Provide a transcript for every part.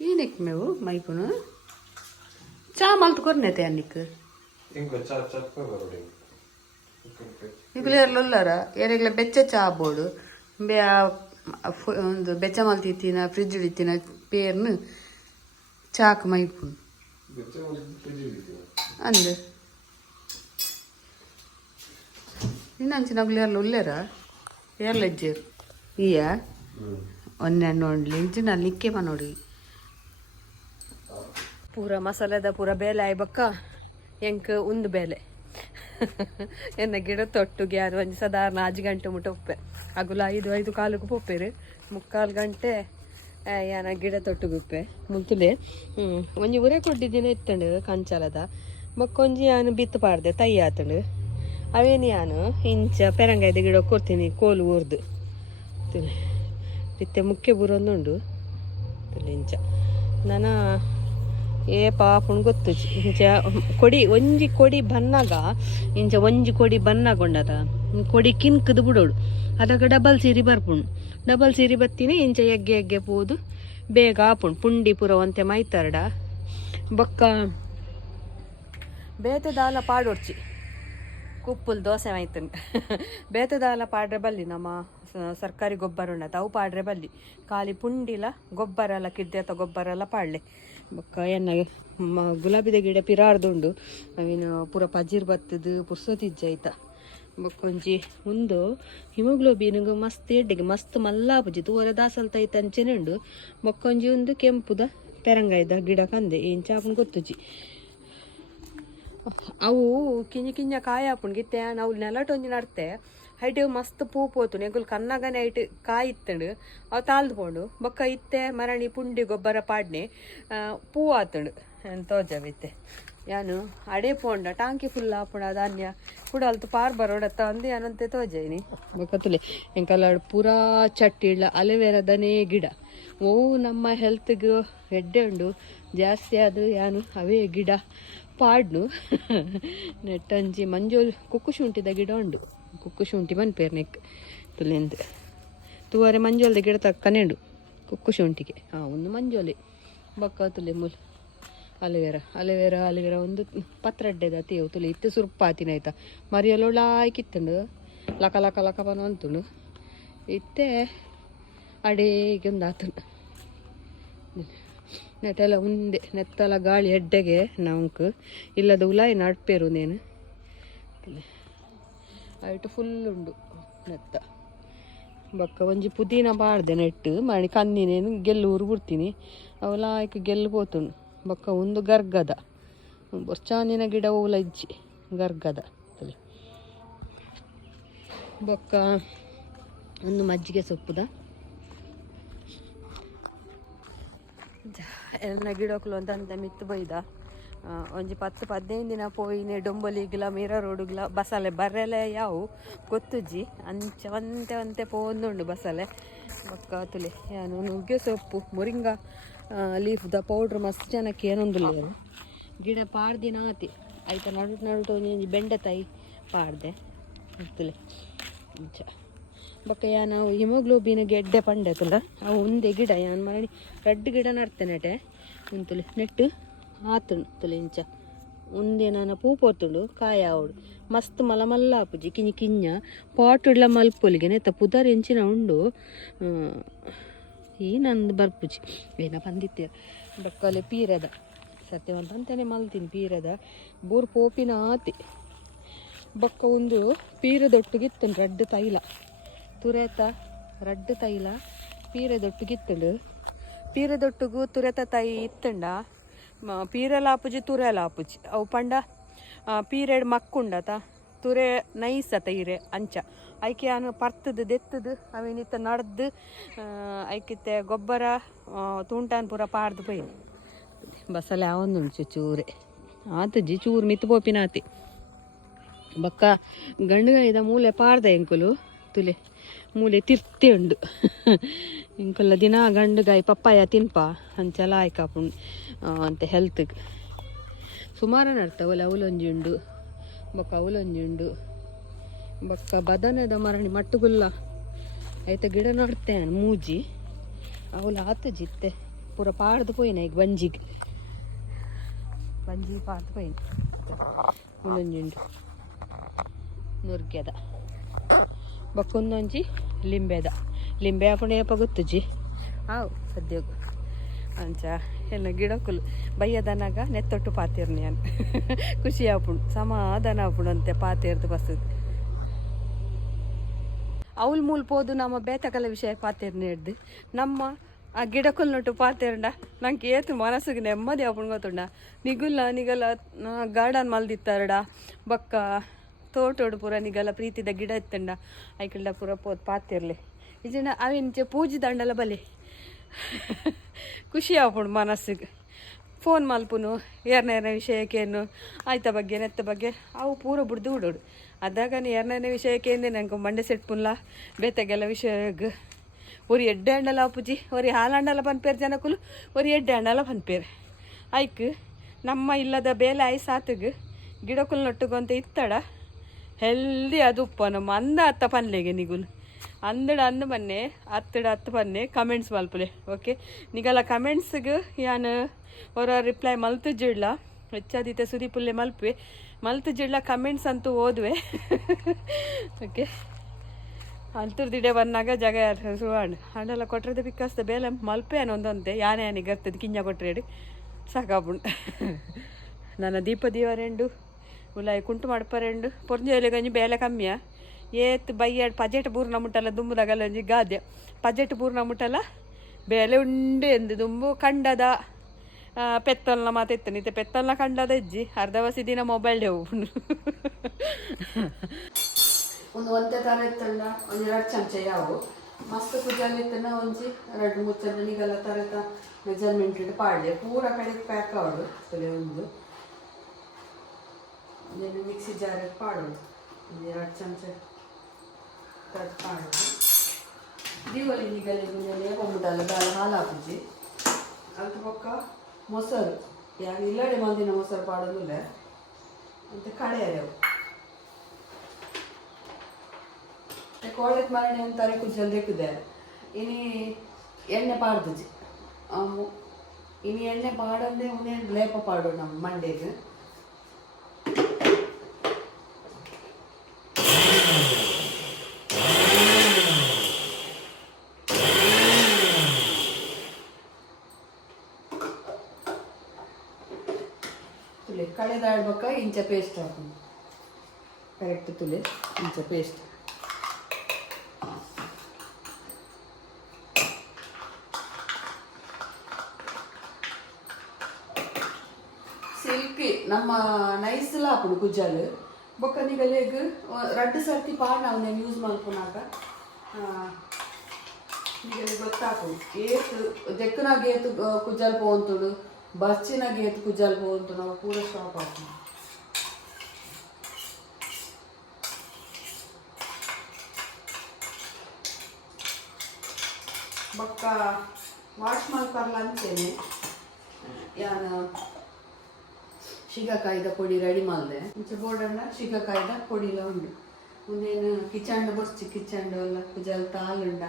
ಏನಕ್ಕೆ ಮೇವು ಮೈಪುನು ಚಾ ಮಲ್ತು ಕೊರ್ನೆತೆ ಅನ್ನಿಕ್ ಇಗ್ಲೇರ್ಲೊಲ್ಲಾರ ಏನೆಗ್ಲ ಬೆಚ್ಚ ಚಾ ಬೋಡು ಬೇ ಒಂದು ಬೆಚ್ಚ ಮಲ್ತಿತ್ತಿನ ಫ್ರಿಜ್ ಇತ್ತಿನ ಪೇರ್ನು ಚಾಕ್ ಮೈಪುನು ಅಂದೆ ಇನ್ನಂಚಿನಾಗ್ಲೇರ್ಲ ಉಲ್ಲೇರ ಏರ್ಲೆಜ್ಜೇರು ಈಯ ಒಂದೆಣ್ಣು ಒಂಡ್ಲಿ ಇಂಚಿನ ನಿಕ್ಕೆ ಮನೋಡಿ ಪೂರ ಮಸಾಲೆದ ಪೂರ ಬೇಲೆ ಆಯ್ಬಕ್ಕ ಎಂಕ್ ಒಂದು ಬೇಲೆ ಎನ್ನ ಗಿಡ ತೊಟ್ಟುಗೆ ಅದು ಒಂಜಿ ಸಾಧಾರಣ 5 ಗಂಟೆ ಮುಟ್ಟ ಉಪ್ಪೆ ಅಗುಲ 5 ಕಾಲಕ್ಕೆ ಪೊಪ್ಪೇರು 3/4 ಗಂಟೆ ಯಾನ ಗಿಡ ತೊಟ್ಟುಗುಪ್ಪೆ ಮುಂತುಲೆ ಒಂಜಿ ಉರೆ ಕೊಡ್ಡಿದ್ದಿನ ಇತ್ತಂಡು ಕಂಚಾಲದ ಬಕ್ಕೊಂಜಿ ಯಾನು ಬಿತ್ತು ಪಾಡ್ದೆ ತೈ ಆತಂಡು ಅವೇನು ಯಾನು ಇಂಚ ಪೆರಂಗಾಯ್ದ ಗಿಡ ಕೊಡ್ತೀನಿ ಕೋಲು ಊರ್ದು ಬಿತ್ತೆ ಮುಖ್ಯ ಬುರೊಂದುಂಡು ಇಂಚ ನಾನು ಏ ಪಾಪುಣ್ ಗೊತ್ತು ಇಂಚ ಒಂಜಿ ಕೊಡಿ ಬನ್ನಾಗ ಇಂಚ ಒಂಜಿ ಕೊಡಿ ಬನ್ನಾಗೊಂಡದ ಕೊಡಿ ಕಿನ್ಕದು ಬಿಡೋಡು ಅದಾಗ ಡಬಲ್ ಸೀರೆ ಬರ್ಪುಣ್ ಡಬಲ್ ಸೀರೆ ಬತ್ತೀನಿ ಇಂಚ ಎಗ್ಗೆ ಪೋದು ಬೇಗ ಆಪುಣ್ ಪುಂಡಿ ಪುರವಂತೆ ಮೈತರ್ಡ ಬೊಕ್ಕ ಬೇತದಾಲ ಪಾಡೊಡ್ಚಿ ಕುಪ್ಪುಲ್ ದೋಸೆ ಮೈತುಂಡು ಬೇತದಾಲ ಪಾಡ್ರೆ ಬಲ್ಲಿ ನಮ್ಮ ಸರ್ಕಾರಿ ಗೊಬ್ಬರ ಉಂಡತ ಅವು ಪಾಡ್ರೆ ಬಲ್ಲಿ ಖಾಲಿ ಪುಂಡಿಲ ಗೊಬ್ಬರ ಎಲ್ಲ ಕಿದ್ದೆತ ಗೊಬ್ಬರ ಎಲ್ಲ ಪಾಡ್ಲೆ ಬೊಕ್ಕ ಎನ್ನ ಗುಲಾಬಿದ ಗಿಡ ಪಿರಾರ್ದುಂಡು ಅವಿನ ಪೂರ ಪಜೀರ್ ಬತ್ತದು ಪುರ್ಸೋತಿಜ್ಜ ಆಯ್ತ ಬೊಕ್ಕೊಂಜಿ ಒಂದು ಹಿಮೋಗ್ಲೋಬಿನ್ಗೆ ಮಸ್ತ್ ಎಡ್ಡೆಗೆ ಮಸ್ತ್ ಮಲ್ಲಾಪುಜಿ ತೂವರೆ ದಾಸಲ್ತೈತ ಅಂಚೆನುಂಡು ಬೊಕ್ಕೊಂಜಿ ಒಂದು ಕೆಂಪುದ ಪೆರಂಗಾಯ್ದ ಗಿಡ ಕಂದೆ ಏನ್ ಚಾಪನ್ ಗೊತ್ತುಜಿ ಅವು ಕಿಂಜ ಕಾಯಿ ಹಾಪುಂಡು ಗಿತ್ತೆ ನಾವು ನೆಲಟೊಂಜಿ ನಡ್ತೆ ಹೈಟು ಮಸ್ತ್ ಪೂ ಪೋತು ನೆಗುಲ್ ಕನ್ನಗನೆ ಐಟ್ ಕಾಯಿ ಇತ್ತಂಡು ಅವು ತಾಳ್ದುಕೊಂಡು ಬೊಕ್ಕ ಇತ್ತೆ ಮರಣಿ ಪುಂಡಿ ಗೊಬ್ಬರ ಪಾಡ್ನೆ ಪೂ ಆತಂಡು ತೋಜವಿತ್ತೆ ಯಾನು ಅಡೆ ಪೋಂಡ ಟಾಂಕಿ ಫುಲ್ ಆಪುಂಡ ಧಾನ್ಯ ಕೂಡ ಅಲ್ತು ಪಾರ್ ಬರೋಡತ್ತ ಅಂದು ಯಾನಂತೆ ತೋಜೈನಿ ಬೊಕ್ಕತುಲೆ ಎಂಕಲ್ಲಾಡು ಪೂರಾ ಚಟ್ಟಿಳ್ಳ ಅಲೆವೆರದನೇ ಗಿಡ ಓವು ನಮ್ಮ ಹೆಲ್ತ್ಗೂ ಎಡ್ಡೆ ಉಂಡು ಜಾಸ್ತಿ ಅದು ಯಾನು ಅವೇ ಗಿಡ ಪಾಡ್ನು ನೆಟ್ಟಂಜಿ ಮಂಜೋಲ್ ಕುಕ್ಕು ಶುಂಠಿದ ಗಿಡ ಉಂಡು ಕುಕ್ಕು ಶುಂಠಿ ಮನ್ಪೇರ್ನೆಕ್ ತುಲೆಂದು ತೂವರೆ ಮಂಜೋಲ್ದ ಗಿಡ ತಕ್ಕನೆಂಡು ಕುಕ್ಕು ಶುಂಠಿಗೆ ಒಂದು ಮಂಜೋಲೆ ಬಕ್ಕ ತುಲೆ ಮುಲ್ ಅಲೆವೇರ ಒಂದು ಪತ್ರಡ್ಡೆದ ತೇವು ತುಲೆ ಇತ್ತು ಸುರ್ಪಾತಿನ ಆಯ್ತಾ ಮರಿಯಲೊಳಾಯ್ಕಿತ್ತಂಡು ಲಕ ಲಕ ಲಕ ಬನ ಅಂತುಂಡು ಇತ್ತೆ ಅಡೇಗೊಂದು ಆತುಂಡು ನೆಟ್ಟೆಲ್ಲ ಉಂದೆ ನೆತ್ತಲ ಗಾಳಿ ಎಡ್ಡೆಗೆ ನಮ್ಕು ಇಲ್ಲದ ಉಲಾಯಿ ನಡ್ಪೇರು ನೇನು ಐಟು ಫುಲ್ ಉಂಡು ನೆತ್ತ ಬೊಕ್ಕ ಒಂಜಿ ಪುದೀನ ಬಾಡ್ದೆ ನೆಟ್ಟು ಮಾಡಿ ಕನ್ನಿನೇನು ಗೆಲ್ಲೂರು ಬಿಡ್ತೀನಿ ಅವಲಾಯ್ಕ ಗೆಲ್ಲು ಪೋತುಂಡು ಬೊಕ್ಕ ಒಂದು ಗರ್ಗದ ಬೊರ್ಚಾನಿನ ಗಿಡ ಓಲ ಇಜ್ಜಿ ಗರ್ಗದ ಬೊಕ್ಕ ಒಂದು ಮಜ್ಜಿಗೆ ಸೊಪ್ಪುದ ಎಲ್ಲ ಗಿಡಕ್ಕಲು ಅಂತ ಮಿತ್ತು ಬೈದ ಒಂಜಿ 10-15 ದಿನ ಪೋಯಿನೆ ಡೊಂಬಲಿಗ್ಲ ಮೀರ ರೋಡುಗ್ಲ ಬಸಲೆ ಬರ್ರೆಲೆ ಯಾವು ಗೊತ್ತುಜ್ಜಿ ಅಂಚ ಒಂತೆ ಪೋಂದುಂಡು ಬಸಲೆ ಬೊಕ್ಕ ತುಲೆ ಯಾನು ನುಗ್ಗೆ ಸೊಪ್ಪು ಮುರಿಂಗ ಲೀಫ್ದ ಪೌಡ್ರ್ ಮಸ್ತ್ ಜನಕ್ಕೆ ಏನೊಂದುಲ್ಲೇರು ಗಿಡ ಪಾಡ್ದಿನ ಆತಿ ಆಯ್ತಾ ನಡುಟು ಒಂಜಿ ಬೆಂಡೆತಾಯಿ ಪಾಡ್ದೆ ತುಲೆ ಅಂಚ ಬೊಕ್ಕ ನಾವು ಹಿಮೋಗ್ಲೋಬಿನ್ ಗೆಡ್ಡೆ ಪಂಡೆ ತುಲ ಅವು ಒಂದೇ ಗಿಡ ಯಾನ್ ಮರಣಿ 2 ಗಿಡ ನಡ್ತೇನೆಟೆ ಉಂತುಲೆ ನೆಟ್ಟು ಆತುಂಡು ತುಲೆ ಇಂಚ ಒಂದೇ ನಾನು ಪೂ ಪೋತುಂಡು ಕಾಯ ಅವಡು ಮಸ್ತ್ ಮಲ್ಲ ಆಪುಜಿ ಕಿಂಜ ಪಾಟುಡ್ಲ ಮಲ್ಪೊಲಿಗೆ ನೆತ್ತ ಪುದರ್ ಎಂಚಿನ ಉಂಡು ಈ ನಂದು ಬರ್ಪುಜಿ ಏನ ಬಂದಿತ್ತೇರ ಬೊಕ್ಕಲೆ ಪೀರದ ಸತ್ಯವಂತ ಅಂತಾನೆ ಮಲ್ತೀನಿ ಪೀರದ ಬೋರ್ ಪೋಪಿನ ಆತಿ ಬೊಕ್ಕ ಒಂದು ಪೀರದೊಟ್ಟುಗಿತ್ತುಂಡು ರಡ್ಡು ತೈಲ ತುರೆತ ರಡ್ಡು ತೈಲ ಪೀರದೊಟ್ಟುಗಿತ್ತುಂಡು ಪೀರದೊಟ್ಟುಗು ತುರೆತ ತೈ ಇತ್ತಂಡ ಪೀರಲಾಪುಜಿ ತುರೆಲಾಪುಜಿ ಅವು ಪಂಡ ಪೀರೆಡ್ ಮಕ್ಕುಂಡತ ತುರೆ ನೈಸತ ಇರೆ ಅಂಚ ಐಕೆ ನಾನು ಪರ್ತದು ದೆತ್ತದು ಅವೇನಿತ್ತ ನಡ್ದು ಐಕಿತ್ತೆ ಗೊಬ್ಬರ ತುಂಟಾನ್ ಪೂರ ಪಾಡ್ದು ಪೈ ಬಸಲೆ ಅವೊಂದುಂಟು ಚೂರೆ ಆತಜ್ಜಿ ಚೂರು ಮಿತ್ತು ಪೋಪಿನಾತಿ ಬೊಕ್ಕ ಗಂಡುಗಾಯಿದ ಮೂಲೆ ಪಾಡ್ದ ಎಂಕುಲು ತುಲೆ ಮೂಲೆ ತಿರ್ತಿ ಉಂಡು ಇಂಕೊಲ್ಲ ದಿನ ಗಂಡುಗಾಯಿ ಪಪ್ಪಾಯ ತಿನ್ಪ ಅಂಚಲ ಆಯ್ಕಾಪುಂಡು ಅಂತ ಹೆಲ್ತ್ಗೆ ಸುಮಾರು ನಡ್ತಾವಲ್ಲ ಅವಲೊಂಜಿ ಉಂಡು ಬೊಕ್ಕ ಅವಲೊಂಜಿ ಉಂಡು ಬೊಕ್ಕ ಬದನದ ಮರಣಿ ಮಟ್ಟುಗುಲ್ಲ ಐತ ಗಿಡ ನಡ್ತೆ ಮೂಜಿ ಅವಲ ಆತ ಜಿತ್ತೆ ಪೂರ ಪಾಡ್ದು ಪೋಯಿನ ಈಗ ಬಂಜಿ ಪಾಡ್ದು ಪೋಯಿನ ಮುಳುಂಜುಂಡು ನುರ್ಗ್ಯದ ಬಕ್ಕೊಂದೊಂಜಿ ಲಿಂಬೆ ಆಪುಣ ಏಪ ಗೊತ್ತುಜಿ ಆವು ಸದ್ಯಗೂ ಅಂಚ ಎಲ್ಲ ಗಿಡಕ್ಕುಲು ಬಯ್ಯದನಾಗ ನೆತ್ತೊಟ್ಟು ಪಾತಿರ್ನಿ ಅನ್ ಖುಷಿ ಆಪುಂಡು ಸಮಾಧಾನ ಆಪುಂಡು ಅಂತೆ ಪಾತಿರ್ದು ಬಸದು ಅವಳು ಮೂಲ್ ಪೋದು ನಮ್ಮ ಬೇತಕಲ ವಿಷಯ ಪಾತಿರ್ನಿ ಹಿಡ್ದು ನಮ್ಮ ಆ ಗಿಡಕ್ಕುಲ್ ನೊಟ್ಟು ಪಾತಿರ್ಂಡ ನಂಗೆ ಏತು ಮನಸ್ಸಿಗೆ ನೆಮ್ಮದಿ ಆಪುಂಡು ಗೊತ್ತುಂಡ ನಿಗಲ ಗಾರ್ಡನ್ ಮಲ್ದಿತ್ತಾರಡ ಬಕ್ಕ ತೋಟೋಡು ಪೂರ ನಿಗಲ ಪ್ರೀತಿದ ಗಿಡ ಇತ್ತಂಡ ಐಕಲ್ಡ ಪೂರ ಪೋದು ಪಾತಿರ್ಲಿ ಇಜನ ಅವಿಂಚೆ ಪೂಜೆ ದಂಡಲ ಬಲೆ ಖುಷಿ ಆಪುಂಡು ಮನಸ್ಸಿಗೆ ಫೋನ್ ಮಲ್ಪುನು ಎರಡನೇ ವಿಷಯಕ್ಕೇನು ಆಯ್ತ ಬಗ್ಗೆ ನೆತ್ತ ಬಗ್ಗೆ ಅವು ಪೂರ ಬಿಡ್ದು ಉಡೋಡು ಅದಾಗ ಎರಡನೇ ವಿಷಯಕ್ಕೆ ಎಂದೆ ನಂಗೆ ಮಂಡೆ ಸೆಟ್ ಪುಲ್ಲ ಬೇತೆಗೆಲ್ಲ ವಿಷಯಕ್ಕೆ ಒರಿ ಎಡ್ಡೆ ಹಣ್ಣಲ್ಲ ಅಪ್ಪುಜಿ ಒರಿ ಹಾಲಂಡಲ್ಲ ಪನ್ಪೇರು ಜನಕ್ಕೂ ಒರಿ ಎಡ್ಡೆ ಹಣ್ಣಲ್ಲ ಪನ್ಪೇರು ಆಯ್ಕೆ ನಮ್ಮ ಇಲ್ಲದ ಬೇಲೆ ಆಯ್ ಸಾತಿಗೆ ಗಿಡಕ್ಕುಲ್ ನೊಟ್ಟುಗೊಂತ ಇತ್ತಡ ಹೆಲ್ದಿ ಅದು ಉಪ್ಪ ನಮ್ಮ ಅಂದ ಅತ್ತ ಪನ್ಲೆಗೆ ನಿಗುಲು ಅಂದು ಬನ್ನೆ ಹತ್ತು ಬನ್ನೆ ಕಮೆಂಟ್ಸ್ ಮಲ್ಪಲೆ ಓಕೆ ನಿಗಲ ಕಮೆಂಟ್ಸ್ಗೆ ಯಾನು ಅವರ ರಿಪ್ಲೈ ಮಲ್ತು ಜಿಡ್ಲ ಹೆಚ್ಚಾದಿತ್ತೆ ಸುದಿ ಪುಲ್ಲೆ ಮಲ್ಪೆ ಮಲ್ತು ಜಿಡ್ಲ ಕಮೆಂಟ್ಸ್ ಅಂತೂ ಓದುವೆ ಓಕೆ ಅಂತರ್ದಿಡೆ ಬಂದಾಗ ಜಾಗ ಸುವರ್ಣ ಹಣ್ಣೆಲ್ಲ ಕೊಟ್ಟರೆ ಬಿಕ್ಕಾಸ್ತ ಬೇಲೆ ಮಲ್ಪೆ ಅನ್ನೊಂದಂತೆ ಯಾನೆ ಗರ್ತದೆ ಕಿಂಜ ಕೊಟ್ಟರೆ ಸಾಕಾಪುಂಡು ನನ್ನ ದೀಪ ದೀವರೆಂಡು ಉಲಾಯಿ ಕುಂಟು ಮಡ್ಪರೆಂಡು ಪೊರ್ಜೆಲೆ ಗಂಜಿ ಬೇಲೆ ಕಮ್ಮಿಯ ಏತ್ ಬಯ್ಯಾಡ್ ಪಜೆಟ್ ಬೂರ್ನ ಮುಟ್ಟಲ್ಲ ದುಂಬುದಾಗಲ್ಲ ಒಂಜಿ ಗಾದೆ ಪಜೆಟ್ ಬೂರ್ನ ಮುಟ್ಟಲ್ಲ ಬೇಲೆ ಉಂಡು ಎಂದು ದುಂಬು ಕಂಡದ ಪೆತ್ತಲ್ನ ಮಾತೆತ್ತನಿತ್ತೆ ಪೆತ್ತಲ್ನ ಕಂಡದ ಇಜ್ಜಿ ಅರ್ಧವಸಿ ದಿನ ಮೊಬೈಲ್ ಹೋಗ್ಬಿಡು ಒಂದೇ ಥರ ಇತ್ತಲ್ಲ ಒಂದು 2 ಚಮಚ ಯಾವು ಮಸ್ತ್ ಕುಜಲ್ಲಿ ಇತ್ತನ ಒಂಜಿ 2-3 ಚಮಚ ನಿಗಲ್ಲ ಥರದ ಮೆಜರ್ಮೆಂಟ್ ಇಟ್ಟು ಪಾಡ್ದೆ ಪೂರ ಕಡೆ ಪ್ಯಾಕ್ ಆವಡು ತಲೆ ಒಂದು ಮಿಕ್ಸಿ ಜಾರಿಗೆ ಪಾಡೋದು ಒಂದು 2 ಚಮಚ ತಟ್ಟು ಪಾಡೋದು ದೀವಲಿ ನಿಗಲಿ ಮುಂಜಾನೆ ಹೋಗ್ಬಿಟ್ಟಲ್ಲ ಬೇಡ ಹಾಲು ಹಾಕುಜಿ ಅದ್ರ ಪಕ್ಕ ಮೊಸರು ಯಾರು ಇಲ್ಲಡೆ ಮಂದಿನ ಮೊಸರು ಪಾಡೋದಿಲ್ಲ ಅಂತ ಕಡೆಯವು ಕೋಳೆತ್ ಮರಣೆ ಅಂತಾರೆ ಕುಜ್ಜಲ್ ದೆಕ್ಕಿದ್ದಾರೆ ಇನಿ ಎಣ್ಣೆ ಪಾಡ್ದುಜಿ ಇನಿ ಎಣ್ಣೆ ಪಾಡಂದೆ ಉನ್ನೆ ಲೇಪ ಪಾಡೋದು ನಮ್ಮ ಮಂಡೆಗೆ ತುಲೆ ಕಳೆದಾಡ್ಬೇಕ ಇಂಚ ಪೇಸ್ಟ್ ಹಾಕೊಂಡು ಕರೆಕ್ಟ್ ತುಲೆ ಇಂಚ ಪೇಸ್ಟ್ ಸಿಲ್ಕಿ ನಮ್ಮ ನೈಸ್ಲ ಹಾಕೊಂಡು ಕುಜ್ಜಾಲು ಬೊಕ್ಕ ನಿಗಲೇಗ 2 ಸರ್ತಿ ಪಾಡ್ ನಾವು ನಾನು ಯೂಸ್ ಮಾಡ್ಕೊನಾಗ ನಿಗಲಿ ಗೊತ್ತಾಕು ಏತು ದೆಕ್ಕನಾಗ ಏತು ಕುಜ್ಜಾಲು ಪೋಂತುಡು ಬಚ್ಚಿನಾಗ ಏತು ಕುಜ್ಜಾಲು ಪೋಂತು ನಾವು ಪೂರ ಸ್ಟಾಪ್ ಹಾಕೊಂಡು ಬೊಕ್ಕ ವಾಶ್ ಮಾಡ್ಕರ್ಲ ಅಂತೇನೆ ಯಾನು ಶಿಗಕಾಯ್ದ ಪೊಡಿ ರೆಡಿ ಮಾಡಿದೆ ಮುಂಚೆ ಬೋರ್ಡನ್ನ ಶಿಗಕಾಯ್ದ ಪೊಡಿಲ ಉಂಡು ಮುಂದೇನು ಕಿಚಂಡ್ ಬೊಸ್ಚಿ ಕಿಚಂಡ್ ಎಲ್ಲ ಕುಜಲ್ ತಾಲುಂಡ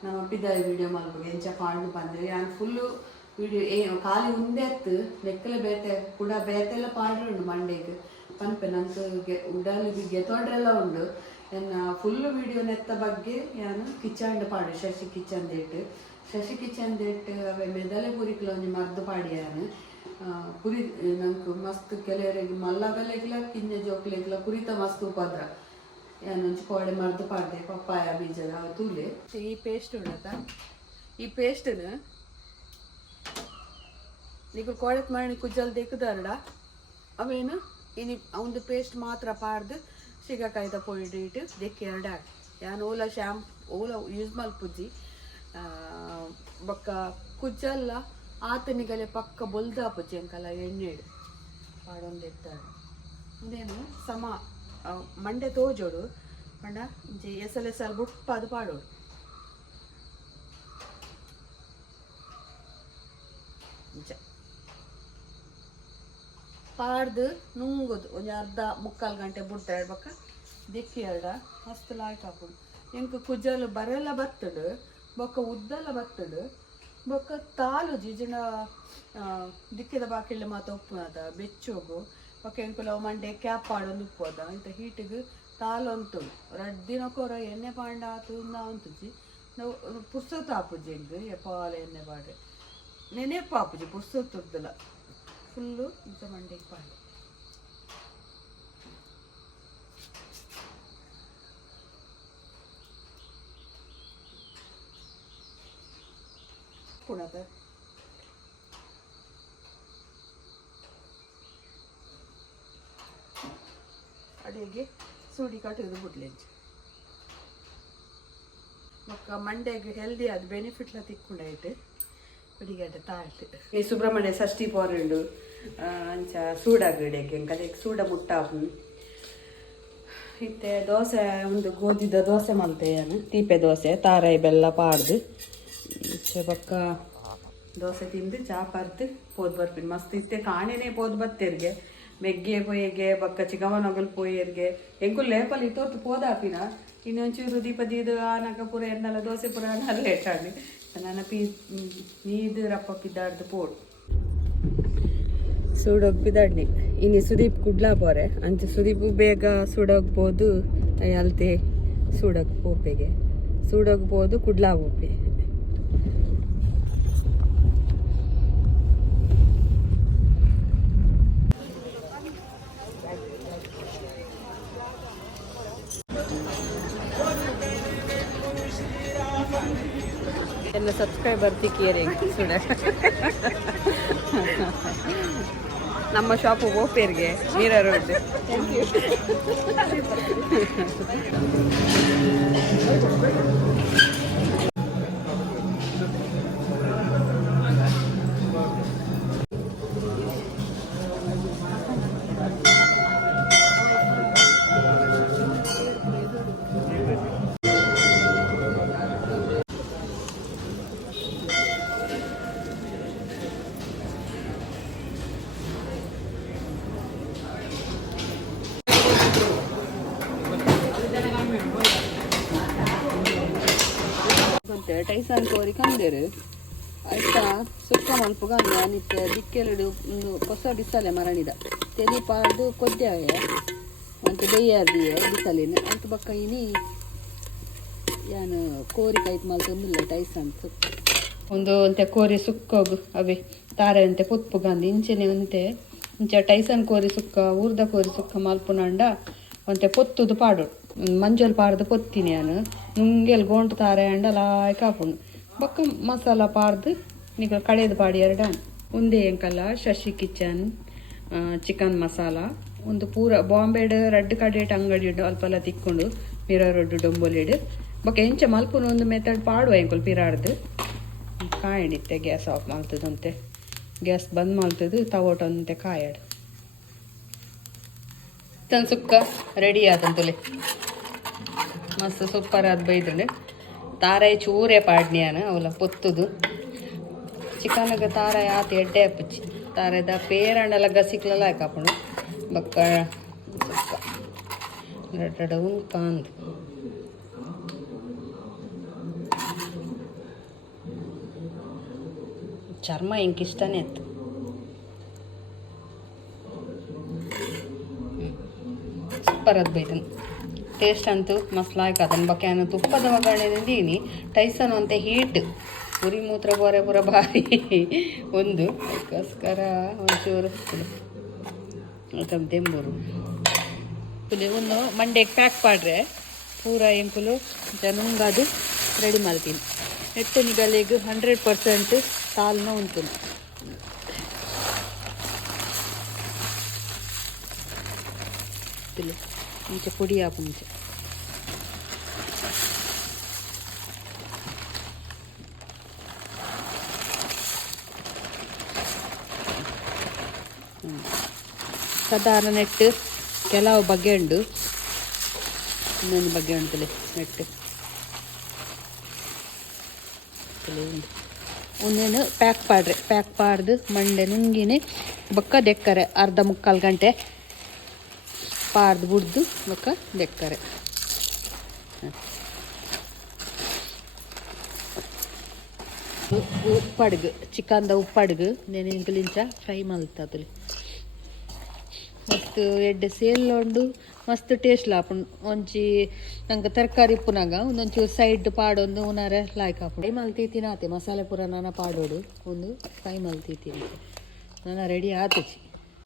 ನಮ್ಮ ಪಿದಾಯಿ ವಿಡಿಯೋ ಮಾಡ್ಬೇಕು ಎಂಚ ಪಾಂಡು ಬಂದ್ರೆ ಯಾನು ಫುಲ್ಲು ವಿಡಿಯೋ ಖಾಲಿ ಉಂದೆ ಎತ್ತು ಲೆಕ್ಕಲೆ ಬೇತೆ ಕೂಡ ಬೇತೆಲ್ಲ ಪಾಡ್ರೆ ಉಂಡು ಮಂಡೆಗೆ ಪನ್ಪೆ ನಂಗೆ ಉಡಲು ಗೆತೊಡ್ರೆಲ್ಲ ಉಂಡು ಎನ್ನ ಫುಲ್ಲು ವಿಡಿಯೋ ನೆತ್ತ ಬಗ್ಗೆ ಯಾನು ಕಿಚಂಡ್ ಪಾಡು ಶಶಿ ಕಿಚನ್ ದೇಟ್ ಅವೇ ಮೆದಲೆ ಪುರಿಕ್ಲ ಒಂಜಿ ಮರ್ದು ಪಾಡ್ಯಾನು ಪುರಿ ನಂಗೆ ಮಸ್ತ್ ಕೆಲವರಿಗೆ ಮಲ್ಲಗಲೆಗ್ಲ ಕಿಂಜ ಜೋಕ್ಲೆಗ್ಲ ಪುರಿತ ಮಸ್ತ್ ಉಪದ್ರ ಏನೊಂಚು ಕೋಡೆ ಮರ್ದು ಪಾಡ್ದೆ ಪಪ್ಪಾಯ ಬೀಜದ ತೂಲೆ ಈ ಪೇಸ್ಟ್ ಉಂಡತ ಈ ಪೇಸ್ಟನ್ನು ನೀವು ಕೋಡೆತ್ ಮಾಡಿ ಕುಜ್ಜಲ್ ದೆಕ್ಕದಾರಡ ಅವೇನು ಇನಿ ಅವಂದು ಪೇಸ್ಟ್ ಮಾತ್ರ ಪಾಡ್ದು ಸಿಗಕಾಯ್ದ ಪೊಡಿ ಇಟ್ಟು ದೆಕ್ಕಿ 2 ಯಾನು ಓಲ ಯೂಸ್ ಮಲ್ಪುಜ್ಜಿ ಬೊಕ್ಕ ಕುಜ್ಜಲ್ಲ ಆತನಿಗಲೆ ಪಕ್ಕ ಬೊಲ್ದಾಪುಜ್ಜಿ ಅಂಕಲ್ಲ ಎಣ್ಣೆಡು ಪಾಡೊಂದು ಎತ್ತಾರೆ ಅದೇನು ಸಮ ಮಂಡೆ ತೋಜೋಡು ಮಂಡ ಇಂಚೆ ಎಸಲೆಸಲ್ ಬುಪ್ಪ ಅದು ಪಾಡೋಡು ಇಂಚ ಪಾಡ್ದು ನುಂಗುದು ಒಂದು ಅರ್ಧ 3/4 ಗಂಟೆ ಬಿಡ್ತಾ ಇರ್ಬೇಕ ದಿಕ್ಕಿ 2 ಮಸ್ತ್ ಲಾಯ್ಕ್ ಹಾಕೋದು ಎಂಕ ಕುಜ್ಜಲು ಬರೆಲ್ಲ ಬತ್ತಡು ಬೊಕ್ಕ ಉದ್ದೆಲ್ಲ ಬತ್ತಡು ಬೊಕ್ಕ ತಾಲು ಜಿಜಿನ ದಿಕ್ಕಿದ ಬಾಕಿಲ್ಲ ಮಾತ ಉಪ್ಪುನದ ಬೆಚ್ಚೋಗು ಬೊಕ್ಕ ಎಂಕುಲ ಮಂಡೆ ಕ್ಯಾಪ್ ಆಡೊಂದು ಉಪ್ಪೋದ ಇಂಥ ಹೀಟಿಗೆ ತಾಲು ಅಂತು ದಿನಕ್ಕೋರ ಎಣ್ಣೆ ಪಾಂಡ ಆತು ಅಂತುಜಿ ನಾವು ಪುಸ್ತಕ ಆಪುಜಿ ಹೆಂಗೆ ಎಪ್ಪಾಲ ಎಣ್ಣೆ ಪಾಡ್ರೆ ನೆನೆಪ್ಪ ಆಪುಜಿ ಪುಸ್ತಕ ತುರ್ದಲ್ಲ ಫುಲ್ಲು ಇಂಥ ಮಂಡೆಗೆ ಪಾಂಡೆ ಪುಣದ ಅಡಿಗೆ ಸೂಡಿ ಕಟ್ಟಿದ್ದು ಬಿಡ್ಲೆಂಚು ಮಕ್ಕ ಮಂಡೆಗೆ ಹೆಲ್ದಿ ಅದು ಬೆನಿಫಿಟ್ಲ ತಿಕ್ಕೊಂಡಾಯ್ತು ಅಡಿಗೆ ತಾಯ್ತು ಈ ಸುಬ್ರಹ್ಮಣ್ಯ ಷಷ್ಠಿ ಪೋರಂಡು ಅಂಚ ಸೂಡಾಗಡೆಗೆ ಕಲೆಗೆ ಸೂಡ ಮುಟ್ಟಾಪು ಇತ್ತೆ ದೋಸೆ ಒಂದು ಗೋಧಿದ ದೋಸೆ ಮಲ್ತೆಯನು ತೀಪೆ ದೋಸೆ ತಾರಾಯಿ ಬೆಲ್ಲ ಪಾಡ್ದು ಬಕ್ಕ ದೋಸೆ ತಿಂದು ಚಾ ಪಾರ್ದು ಪೋದ್ ಬರ್ತೀನಿ ಮಸ್ತ್ ಇತ್ತೆ ಕಾಣೆನೇ ಪೋದ್ ಬತ್ತೇರ್ಗೆ ಮೆಗ್ಗೆ ಪೊಯ್ಯಗೆ ಬಕ್ಕ ಚಿಕ್ಕವನೊಗಲ್ ಪೊಯ್ಯರ್ಗೆ ಎಂಕು ಲೇಪಲ್ ಇತ್ತೋರ್ತು ಪೋದಾಪಿನ ಇನ್ನೊಂಚೂರು ದೀಪದೀದು ಆನಕ ಪುರ ಎನ್ನಲ್ಲ ದೋಸೆ ಪುರ ಅನ್ನಲ್ಲ ಇಟ್ಟಾಡಿ ನನ್ನ ನೀದು ರಪ್ಪ ಪಿದ್ದಾಡ್ದು ಪೋಡು ಸುಡೋಗಿ ಪಿದಾಡ್ನಿ ಇನ್ನು ಸುದೀಪ್ ಕುಡ್ಲಾ ಪೋರೆ ಅಂಚೆ ಸುದೀಪ್ ಬೇಗ ಸುಡೋಗ್ಬೋದು ಅಲ್ತೆ ಸುಡೋಕ್ ಪೋಪೆಗೆ ಸುಡೋಗ್ಬೋದು ಕುಡ್ಲಾ ಪೋಪೆ ಎಲ್ಲ ಸಬ್ಸ್ಕ್ರೈಬರ್ ತಿಕ್ಕಿಯರೆ ಸುಡ ನಮ್ಮ ಶಾಪು ಓಪೇರ್ಗೆ ಮೀರಾ ರೋಡ್ ಥ್ಯಾಂಕ್ ಯು ಟೈಸನ್ ಕೋರಿ ಕಂದೇರು ಆಯ್ತಾ ಸುಕ್ಕ ಮಲ್ಪು ಕಂದೆ ಅನಿತ್ತೆ ದಿಕ್ಕೆರಡು ಒಂದು ಹೊಸ ಬಿಸಲೆ ಮರಣಿದ ತೆಲಿ ಪಾಡ್ದು ಕೊದ್ಯಾವೆ ಅಂತ ದಯ್ಯಾರ್ದಿಯೆ ಬಿಸಲಿನ ಅಂತ ಬಕ್ಕ ಇನಿ ಯಾನು ಕೋರಿ ಕೈತ್ ಮಲ್ತೊಂದಿಲ್ಲ ಟೈಸನ್ ಒಂದು ಅಂತೆ ಕೋರಿ ಸುಕ್ಕೋಗು ಅವೇ ತಾರೆ ಅಂತೆ ಪೊತ್ಪು ಗಂದು ಇಂಚೆನೆ ಅಂತೆ ಇಂಚ ಟೈಸನ್ ಕೋರಿ ಸುಕ್ಕ ಊರ್ದ ಕೋರಿ ಸುಕ್ಕ ಮಲ್ಪುನಂಡ ಅಂತೆ ಪೊತ್ತುದು ಪಾಡು ಮಂಜಲ್ ಪಾಡ್ದು ಪೊತ್ತೀನಿ ನಾನು ನುಂಗೆಲ್ ಗೋಂಟು ತಾರೆ ಅಂಡ ಲಾಯ್ ಕಾಪುಂಡು ಬೊಕ್ಕ ಮಸಾಲ ಪಾಡ್ದು ನಿಗ ಕಡೆದು ಪಾಡಿ ಎರಡಾನು ಒಂದೇ ಎಂಕಲ್ಲ ಶಶಿ ಕಿಚನ್ ಚಿಕನ್ ಮಸಾಲ ಒಂದು ಪೂರ ಬಾಂಬೆಡ್ ರೆಡ್ ಕಡೆಟ್ ಅಂಗಡಿ ಅಲ್ಪಲ್ಲ ತಿಕ್ಕೊಂಡು ಮಿರಾ ರೊಡ್ಡು ಡೊಂಬೊಲಿಡು ಬೊಕ್ಕ ಎಂಚ ಮಲ್ಪುನ ಒಂದು ಮೆಥಡ್ ಪಾಡುವ ಎಂಕಲ್ ಪಿರಾಡ್ದು ಕಾಯಡಿತ್ತೆ ಗ್ಯಾಸ್ ಆಫ್ ಮಾಡ್ತದಂತೆ ಗ್ಯಾಸ್ ಬಂದ್ ಮಾಡ್ತದು ತಗೋಟಂತೆ ಕಾಯಡು ತನ್ ಸುಕ್ಕ ರೆಡಿ ಆತಂತುಲೆ ಮಸ್ತ್ ಸೂಪರ್ ಆದ ಬೈದ್ರೆ ತಾರಾಯಿ ಚೂರೇ ಪಾಡ್ನಿಯಾನ ಅವಲ ಪೊತ್ತುದು ಚಿಕನ್ಗೆ ತಾರಾಯಿ ಆತ ಎಡ್ಡೆ ಅಪ್ಪಚ್ಚಿ ತಾರಾಯ್ದ ಪೇರಂಡಲ ಗಸಿಕ್ಲೆಲ್ಲ ಹಾಕಾಪುಂಡು ಬಕ್ಕ ಸುಕ್ಕ ರಡ್ಡಡವು ಕಾಂದು ಚರ್ಮ ಇಂಕಿಷ್ಟನೇ ಇತ್ತು ಸೂಪರ್ ಅದು ಬೈತನು ಟೇಸ್ಟ್ ಅಂತೂ ಮಸ್ತ್ ಲಾಯ್ಕ್ ಅದನ್ನು ಬಕ್ಕೆ ನಾನು ತುಪ್ಪದ ಒಗ್ಗರಣೆ ತಿಂದೀನಿ ಟೈಸನ್ ಅಂತೆ ಹೀಟ್ ಪುರಿ ಮೂತ್ರ ಬೋರೆ ಪುರ ಭಾರಿ ಒಂದು ಅದಕ್ಕೋಸ್ಕರ ಒಂಚೂರು ದೆಂಬೂರು ಒಂದು ಮಂಡೆಗೆ ಪ್ಯಾಕ್ ಮಾಡ್ರೆ ಪೂರ ಎಂಕುಲು ಜನುಂಗದು ರೆಡಿ ಮಾಡ್ತೀನಿ ನೆಟ್ಟು ನಿಗಲಿಗೆ 100% ತಾಲ್ನ ಉಂಟು ಮುಂಚೆ ಪುಡಿ ಹಾಕು ಮುಂಚೆ ಸಾಧಾರಣ ನೆಟ್ಟು ಕೆಲವು ಬಗೆ ಉಂಡು ಇನ್ನೊಂದು ಬಗೆ ಉಂಟಲೆ ನೆಟ್ಟು ಒಂದೇನು ಪ್ಯಾಕ್ ಪಾಡ್ರೆ ಪ್ಯಾಕ್ ಪಾಡ್ದು ಮಂಡೆ ನುಂಗಿನೇ ಬೊಕ್ಕ ದೆಕ್ಕರೆ ಅರ್ಧ ಮುಕ್ಕಾಲು ಗಂಟೆ ಪಾಡ್ದು ಬಿಡ್ದು ಬೊಕ್ಕ ದೆಕ್ಕರೆ ಉಪ್ಪಡ್ಗು ಚಿಕನ್ದ ಉಪ್ಪಡ್ಗು నేను ఇంకలించ ಫ್ರೈ ಮಲ್ತತುಲಿ ಮಸ್ತ್ ಎಡ್ಡೆ ಸೇಲ್ ಉಂಡು ಮಸ್ತ್ ಟೇಸ್ಟ್ ಲಾಪುಂಡು ಒಂಚಿ ನಂಗೆ ತರಕಾರಿ ಉಪ್ಪುನಾಗ ಒಂದೊಂಚೂರು ಸೈಡ್ ಪಾಡೊಂದು ಉನಾರೆ ಲಾಯ್ಕ್ ಹಾಪುಂಡು ಫ್ರೈ ಮಲ್ತಿ ತಿನ್ನಾತೆ ಮಸಾಲೆ ಪೂರ ನಾನು ಪಾಡೋಡು ಒಂದು ಫ್ರೈ ಮಲ್ತಿ ತಿನ್ನತೆ ನಾನು ರೆಡಿ ಆತುಚಿ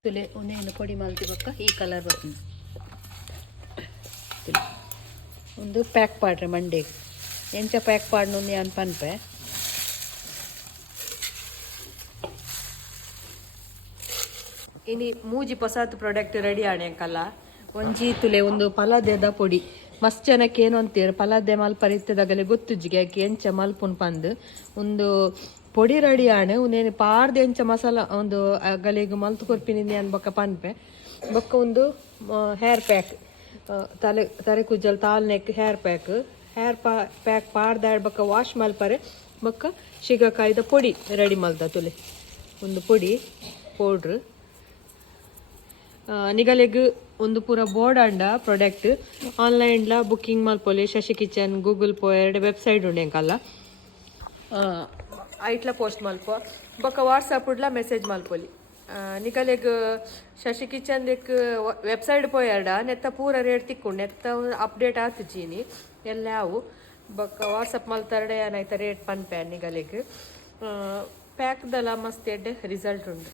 ತುಲೆ ಒಂದೇನು ಪೊಡಿ ಮಲ್ತಿ ಬೊಕ್ಕ ಈ ಕಲರ್ ಬರ್ತದೆ ಒಂದು ಪ್ಯಾಕ್ ಪಾಡ್ರೆ ಮಂಡೆಗೆ ಎಂಚ ಪ್ಯಾಕ್ ಪಾಡ್ನು ನಾನು ಪನ್ಪೆ ಇನಿ ಮೂಜಿ ಪೊಸಾತ್ ಪ್ರಾಡಕ್ಟ್ ರೆಡಿ ಆಣೆಂಕಲ್ಲ ಒಂಜಿ ತುಲೆ ಒಂದು ಪಲದೆದ ಪೊಡಿ ಮಸ್ತ್ ಜನಕ್ಕೆ ಏನು ಅಂತೀರ ಪಲದೆ ಮಲ್ಪರಿತ್ತದಾಗಲೇ ಗೊತ್ತುಜ್ಜಿಗೆ ಆಕೆ ಎಂಚ ಮಲ್ಪುನ್ ಪಂದು ಒಂದು ಪೊಡಿ ರೆಡಿ ಆಣೆ ಒಂದೇನು ಪಾರ್ದು ಎಂಚ ಮಸಾಲ ಒಂದು ಗಲೆಗೆ ಮಲ್ತು ಕೊರ್ಪಿನಿಂದ ಅನ್ ಬೊಕ್ಕ ಪನ್ಪೆ ಬೊಕ್ಕ ಒಂದು ಹೇರ್ ಪ್ಯಾಕ್ ತಲೆ ಕುಜ್ಜಲ್ ತಾಲ್ ನೆಕ್ ಹೇರ್ ಪ್ಯಾಕ್ ಪಾಡ್ದಾಡ್ ಬೊಕ್ಕ ವಾಶ್ ಮಲ್ಪರೆ ಬೊಕ್ಕ ಶಿಗಕಾಯ್ದ ಪೊಡಿ ರೆಡಿ ಮಲ್ದ ತುಲೆ ಒಂದು ಪೊಡಿ ಪೌಡ್ರ್ ನಿಗಲೆಗ್ ಒಂದು ಪೂರ ಬೋರ್ಡ್ ಅಂಡ ಪ್ರಾಡಕ್ಟ್ ಆನ್ಲೈನ್ಲ ಬುಕ್ಕಿಂಗ್ ಮಲ್ಪೊಲಿ ಶಶಿ ಕಿಚನ್ ಗೂಗಲ್ ಪೋ ಎರಡು ವೆಬ್ಸೈಟ್ ಉಂಡೆಂಕಲ್ಲ ಐಟ್ಲ ಪೋಸ್ಟ್ ಮಲ್ಪೊ ಬೊಕ್ಕ ವಾಟ್ಸಪ್ ಉಡ್ಲ ಮೆಸೇಜ್ ಮಲ್ಪೊಲಿ ನಿಗಲೆಗ್ ಶಶಿ ಕಿಚನ್ ದಿಕ್ ವೆಬ್ಸೈಟ್ ಪೋಯರ್ಡ ನೆತ್ತ ಪೂರ ರೇಟ್ ತಿಕ್ಕೊಂಡು ನೆತ್ತ ಅಪ್ಡೇಟ್ ಆತುಜೀನಿ ಎಲ್ಲ ಅವು ಬೊಕ್ಕ ವಾಟ್ಸಪ್ ಮಲ್ತರಡೆ ಏನಾಯ್ತ ರೇಟ್ ಪನ್ಪೆ ನಿಗಲೆಗ್ ಪ್ಯಾಕ್ದಲ್ಲ ಮಸ್ತ್ ಎಡ್ಡೆ ರಿಸಲ್ಟ್ ಉಂಡು.